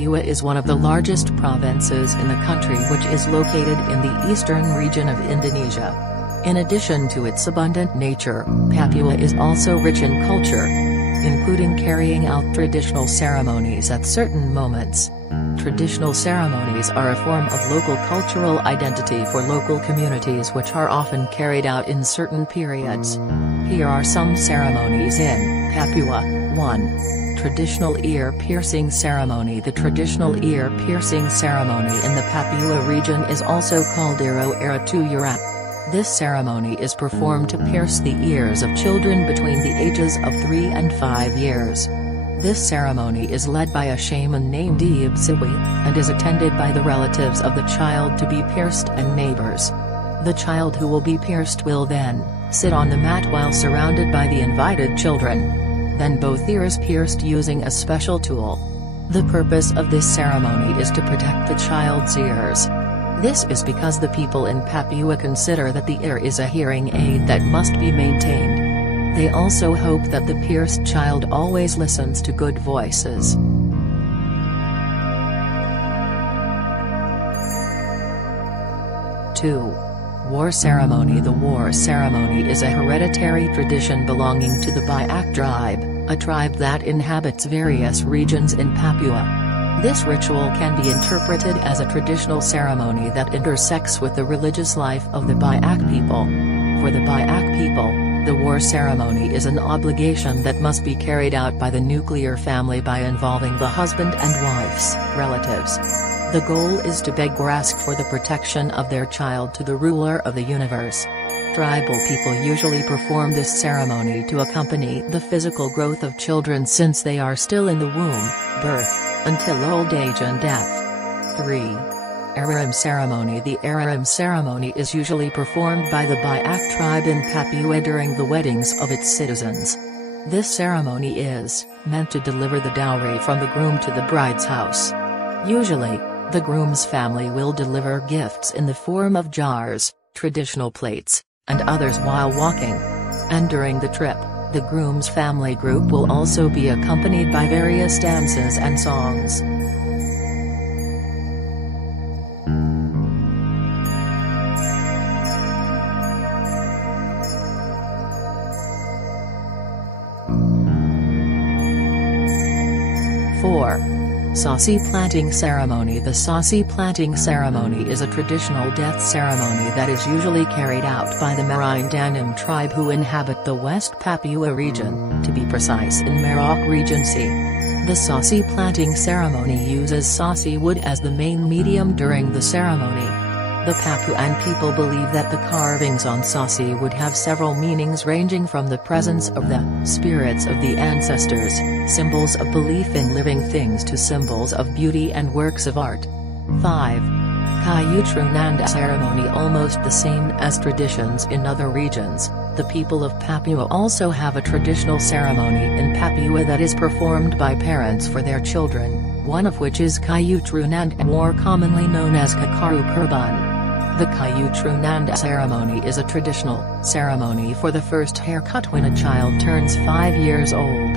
Papua is one of the largest provinces in the country, which is located in the eastern region of Indonesia. In addition to its abundant nature, Papua is also rich in culture, including carrying out traditional ceremonies at certain moments. Traditional ceremonies are a form of local cultural identity for local communities, which are often carried out in certain periods. Here are some ceremonies in Papua. 1. Traditional ear piercing ceremony. The traditional ear piercing ceremony in the Papua region is also called Iro Era Tu Yurat. This ceremony is performed to pierce the ears of children between the ages of 3 and 5 years. This ceremony is led by a shaman named Ib Siwi, and is attended by the relatives of the child to be pierced and neighbors. The child who will be pierced will then sit on the mat while surrounded by the invited children. Then both ears pierced using a special tool. The purpose of this ceremony is to protect the child's ears. This is because the people in Papua consider that the ear is a hearing aid that must be maintained. They also hope that the pierced child always listens to good voices. 2. War ceremony. The war ceremony is a hereditary tradition belonging to the Biak tribe, a tribe that inhabits various regions in Papua. This ritual can be interpreted as a traditional ceremony that intersects with the religious life of the Biak people. For the Biak people, the war ceremony is an obligation that must be carried out by the nuclear family by involving the husband and wife's relatives. The goal is to beg or ask for the protection of their child to the ruler of the universe. Tribal people usually perform this ceremony to accompany the physical growth of children since they are still in the womb, birth, until old age and death. 3. Araram ceremony. The Araram ceremony is usually performed by the Biak tribe in Papua during the weddings of its citizens. This ceremony is meant to deliver the dowry from the groom to the bride's house. Usually, the groom's family will deliver gifts in the form of jars, traditional plates, and others while walking. And during the trip, the groom's family group will also be accompanied by various dances and songs. 4. Sasi planting ceremony. The Sasi planting ceremony is a traditional death ceremony that is usually carried out by the Marindanim tribe who inhabit the West Papua region, to be precise in Merauke Regency. The Sasi planting ceremony uses sasi wood as the main medium during the ceremony. The Papuan people believe that the carvings on sasi wood have several meanings ranging from the presence of the spirits of the ancestors, symbols of belief in living things to symbols of beauty and works of art. 5. Kayu Trunanda ceremony. Almost the same as traditions in other regions, the people of Papua also have a traditional ceremony in Papua that is performed by parents for their children, one of which is Kayu Trunanda, more commonly known as Kakaru Kurban. The Kayu Trunanda ceremony is a traditional ceremony for the first haircut when a child turns 5 years old.